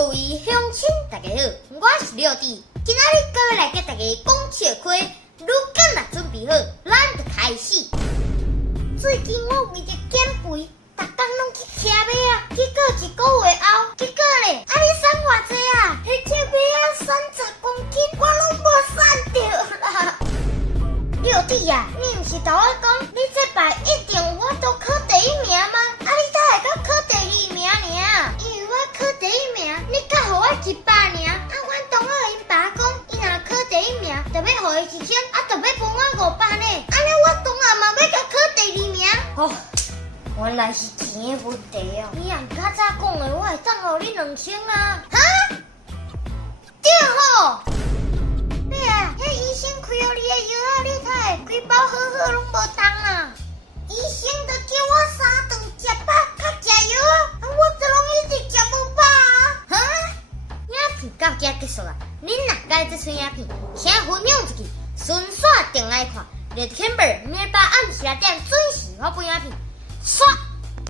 各位乡亲，大家好，我是廖弟，今仔日各位来给大家讲笑话，如果若准备好，咱就开始。最近我为着减肥，逐工拢去骑马啊，结果一个月后，结果咧，你瘦偌济啊？迄只马啊30公斤，我拢无瘦着啦。廖弟啊，你毋是甲我讲，你这摆一定有法度考第一名吗？你才会到考第2名尔？因为我考第1名，你才互我100尔。阮同学因爸讲，伊若考第1名，就要互伊1000，就要分我500呢。安尼我同学嘛要甲考第2名。哦，原来是钱的问题哦。你若较早讲的，我会当互你2000啊。哈？对吼。咩啊？迄医生开互你的药啊，你才会规包好好拢无动啊？医生就叫我3顿食饱，较食药啊，我就拢一直食无饱啊。哈？影片到这结束啊！恁若介这出影片，请分享出去，顺续订来看，热天本明白按